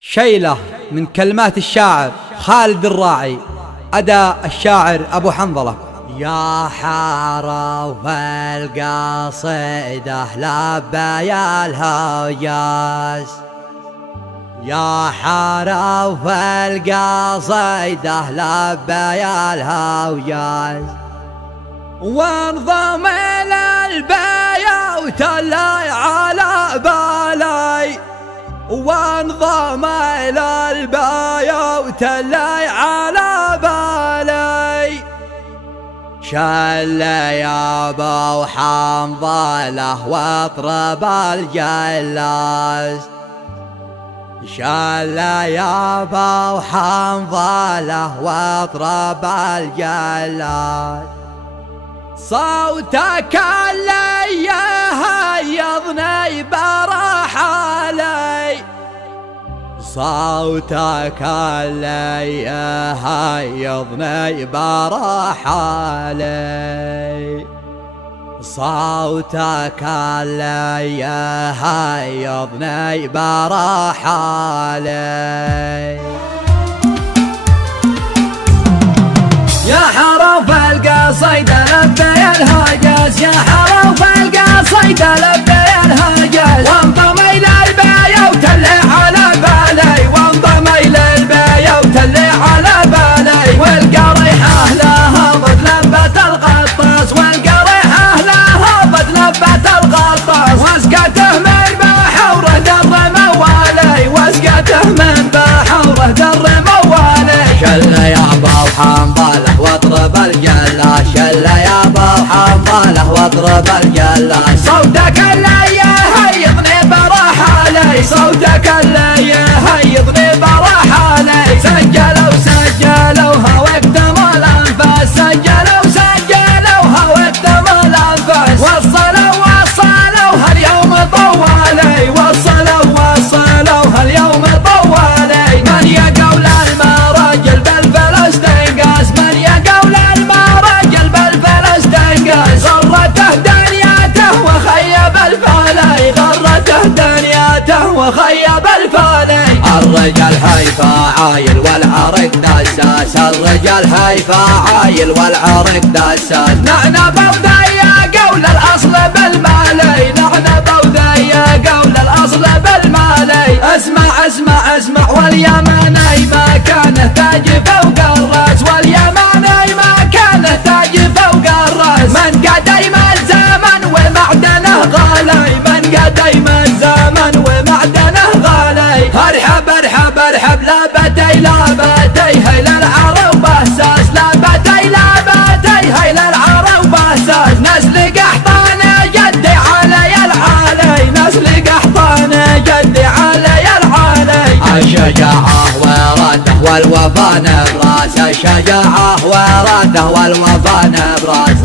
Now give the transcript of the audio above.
شيلة من كلمات الشاعر خالد الراعي، أداء الشاعر أبو حنظلة. يا حرف القصيدة لبى الهجاز، يا حرف القصيدة لبى الهجاز، وانضم إلى البيوت اللي على بالي، وانضم إلى البيوت اللي على بالي، شل يا ابو حنظلة واطرب الجلاس، شل يا ابو حنظلة واطرب الجلاس، صوتك اللي يهيضني برحالي، صوتك اللي يهيضني برحالي، صوتك اللي يهيضني برحالي. يا حرف القصيدة لبي الهجاز، يا حرف القصيدة لبي الهجاز، وانضم إلى البيوت اللي على بالي، وانضم إلى البيوت اللي على بالي، والقريحة لها ضد لبة الغطاس، والقريحة لها ضد لبة الغطاس، واسقته من بحوره در موالي، واسقته من بحوره در موالي. شل يا ابو حنظلة واطرب الجلاس، شل يا ابو حنظلة واطرب الجلاس، صوتك اللي يهيضني برحالي، صوتك اللي يهيضني برحالي، سجلوها واكتموا الانفاس، سجلوها واكتموا الانفاس، وصلوها اليوم طوالي، وصلوها اليوم طوالي. من يقول المراجل بالفلسطين قاس، من يقول المراجل بالفلسطين قاس، غرته دنياته وخيب الفالي، غرته دنياته وخيب الفالي. الرجال هيفا عايل والعرق دساس، الرجال هيفا عايل والعرق دساس، نحن بوذية قول الاصل بالمالي، نحن بوذية قول الاصل بالمالي. اسمع واليماني ما كانه تاج فوق الراس، واليماني ما كانه تاج فوق الراس، من قديم الزمن ومعدنه غالي، من قديم الزمن ومعدنه غالي. ارحب لابتي هيل العرب بهساس، لابتي هيل العرب بهساس، نسل قحطان جدي علي العالي، نسل قحطان جدي علي العالي. الشجاعة وراثه والوفا نبراس، الشجاعة وراثه والوفا نبراس،